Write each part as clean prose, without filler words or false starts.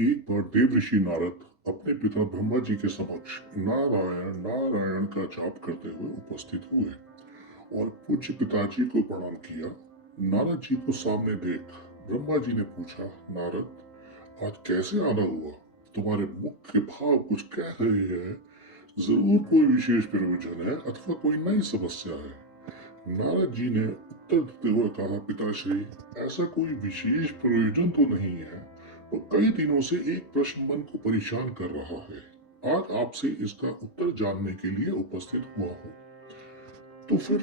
एक बार देव ऋषि नारद अपने पिता ब्रह्मा जी के समक्ष नारायण नारायण का जाप करते हुए उपस्थित हुए और पूज्य पिताजी को प्रणाम किया। नारद जी को सामने देख ब्रह्मा जी ने पूछा, नारद, आज कैसे आना हुआ? तुम्हारे मुख के भाव कुछ कह रहे हैं। जरूर कोई विशेष प्रयोजन है अथवा कोई नई समस्या है। नारद जी ने उत्तर देते हुए कहा, पिताश्री, ऐसा कोई विशेष प्रयोजन तो नहीं है, और कई दिनों से एक प्रश्न मन को परेशान कर रहा है। आज आपसे इसका उत्तर जानने के लिए उपस्थित हुआ हूँ। तो फिर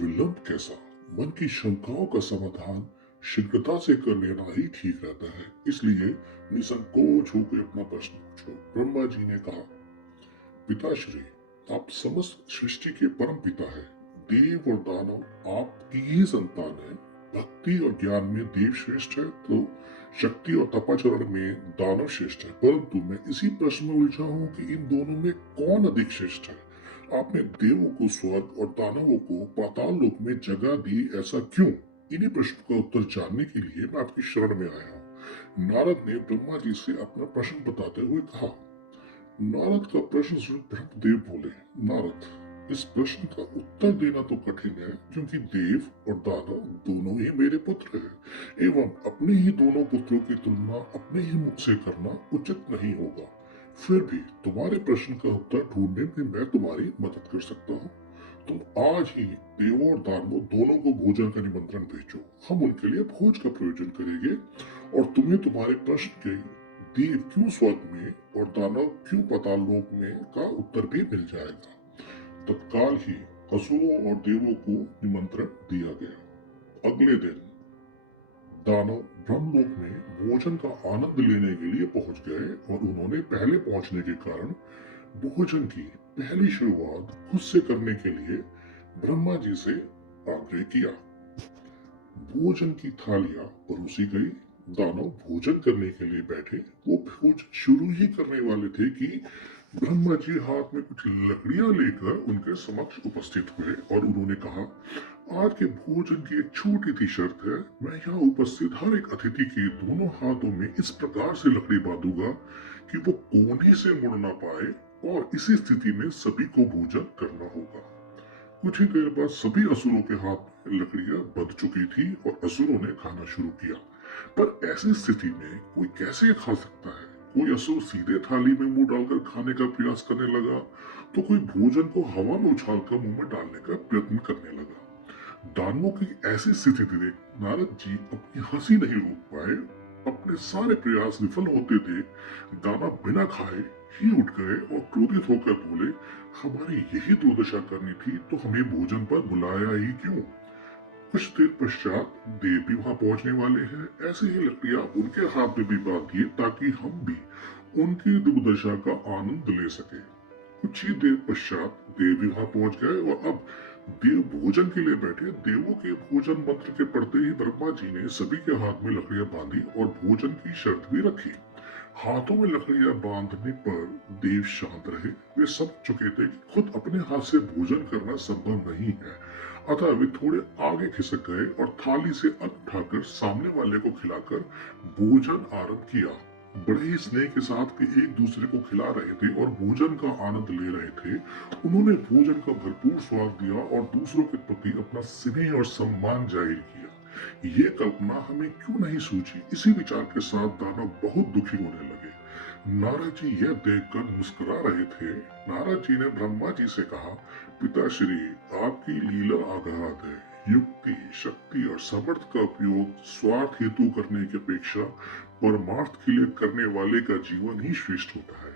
विलंब कैसा? मन की शंकाओं का समाधान शीघ्रता से कर लेना ही ठीक रहता है। इसलिए निसंकोच होकर अपना प्रश्न पूछो। ब्रह्मा जी ने कहा, पिताश्री, आप समस्त सृष्टि के परम पिता है। देव और दानव आपकी ही संतान है। भक्ति और ज्ञान में देव श्रेष्ठ है तो शक्ति और तपाचरण में दानव श्रेष्ठ है। परंतु मैं इसी प्रश्न में उलझा हूँ कि इन दोनों में कौन अधिक श्रेष्ठ है। आपने देवों को स्वर्ग और दानवों को पाताल लोक में जगह दी, ऐसा क्यों? इन्हीं प्रश्न का उत्तर जानने के लिए मैं आपकी शरण में आया हूँ। नारद ने ब्रह्मा जी से अपना प्रश्न बताते हुए कहा। नारद का प्रश्न सुन ब्रह्मदेव बोले, नारद, इस प्रश्न का उत्तर देना तो कठिन है, क्योंकि देव और दानव दोनों ही मेरे पुत्र हैं एवं अपने ही दोनों पुत्रों की तुलना अपने ही मुख से करना उचित नहीं होगा। फिर भी तुम्हारे प्रश्न का उत्तर ढूंढने में मैं तुम्हारी मदद कर सकता हूँ। तुम आज ही देवों और दानवों दोनों को भोजन का निमंत्रण भेजो। हम उनके लिए भोज का प्रयोजन करेंगे और तुम्हें तुम्हारे प्रश्न के देव क्यों स्वर्ग में और दानव क्यों पाताल लोक में का उत्तर भी मिल जाएगा। तत्काल ही असुरों और देवों को निमंत्रण दिया गया। अगले दिन दानव ब्रह्मलोक में भोजन का आनंद लेने के लिए पहुंच गए और उन्होंने पहले पहुंचने के कारण भोजन की पहली शुरुआत खुद से करने के लिए ब्रह्मा जी से आग्रह किया। भोजन की थालियां परोसी गई। दानव भोजन करने के लिए बैठे। वो भोज शुरू ही करने वाले थे कि ब्रह्मा जी हाथ में कुछ लकड़ियां लेकर उनके समक्ष उपस्थित हुए और उन्होंने कहा, आज के भोजन की एक छोटी सी शर्त है। मैं यहाँ उपस्थित हर एक अतिथि के दोनों हाथों में इस प्रकार से लकड़ी बांधूंगा कि वो कोने से मुड़ ना पाए, और इसी स्थिति में सभी को भोजन करना होगा। कुछ ही देर बाद सभी असुरों के हाथ में लकड़ियां बंध चुकी थी और असुरों ने खाना शुरू किया। पर ऐसी स्थिति में कोई कैसे खा सकता है? कोई असुर सीधे थाली में मुंह डालकर खाने का प्रयास करने लगा, तो कोई भोजन को हवा में उछालकर मुंह में डालने का प्रयत्न करने लगा। दानवों की ऐसी स्थिति देख नारद जी अपनी हंसी नहीं रोक पाए। अपने सारे प्रयास विफल होते देख दानव बिना खाए ही उठ गए और क्रोधित होकर बोले, हमारी यही दुर्दशा करनी थी तो हमें भोजन पर बुलाया ही क्यों? कुछ देर पश्चात देव भी वहां पहुंचने वाले हैं। ऐसे ही लकड़ियां उनके हाथ में भी बांधिए ताकि हम भी उनकी दुर्दशा का आनंद ले सके। कुछ ही देर पश्चात देव भी वहां पहुंच गए और अब देव भोजन के लिए बैठे। देवों के भोजन मंत्र के पढ़ते ही ब्रह्मा जी ने सभी के हाथ में लकड़ियां बांधी और भोजन की शर्त भी रखी। हाथों में लकड़ियां बांधने पर देव शांत रहे। वे समझ चुके थे कि खुद अपने हाथ से भोजन करना संभव नहीं है, अतः वे थोड़े आगे खिसक गए और थाली से अन्न उठाकर सामने वाले को खिलाकर भोजन आरंभ किया। बड़े ही स्नेह के साथ वे एक दूसरे को खिला रहे थे और भोजन का आनंद ले रहे थे। उन्होंने भोजन का भरपूर स्वाद दिया और दूसरों के प्रति अपना स्नेह और सम्मान जाहिर किया। ये कल्पना हमें क्यों नहीं सूझी? इसी विचार के साथ दानव बहुत दुखी होने लगे। नारद जी यह देखकर मुस्कुरा रहे थे। नारद जी ने ब्रह्मा जी से कहा, पिताश्री, आपकी लीला अगाध है। युक्ति, शक्ति और सामर्थ्य का उपयोग स्वार्थ हेतु करने की अपेक्षा परमार्थ के लिए करने वाले का जीवन ही श्रेष्ठ होता है।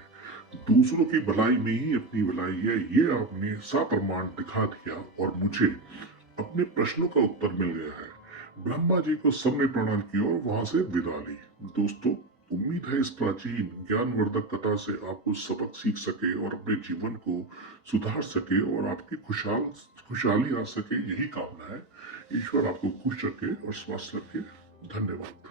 दूसरों की भलाई में ही अपनी भलाई है, ये आपने सप्रमाण दिखा दिया और मुझे अपने प्रश्नों का उत्तर मिल गया है। ब्रह्मा जी को सबने प्रणाम किया और वहां से विदा ली। दोस्तों, उम्मीद है इस प्राचीन ज्ञानवर्धक कथा से आप कुछ सबक सीख सके और अपने जीवन को सुधार सके और आपकी खुशहाली आ सके, यही कामना है। ईश्वर आपको खुश रखे और स्वस्थ रखे। धन्यवाद।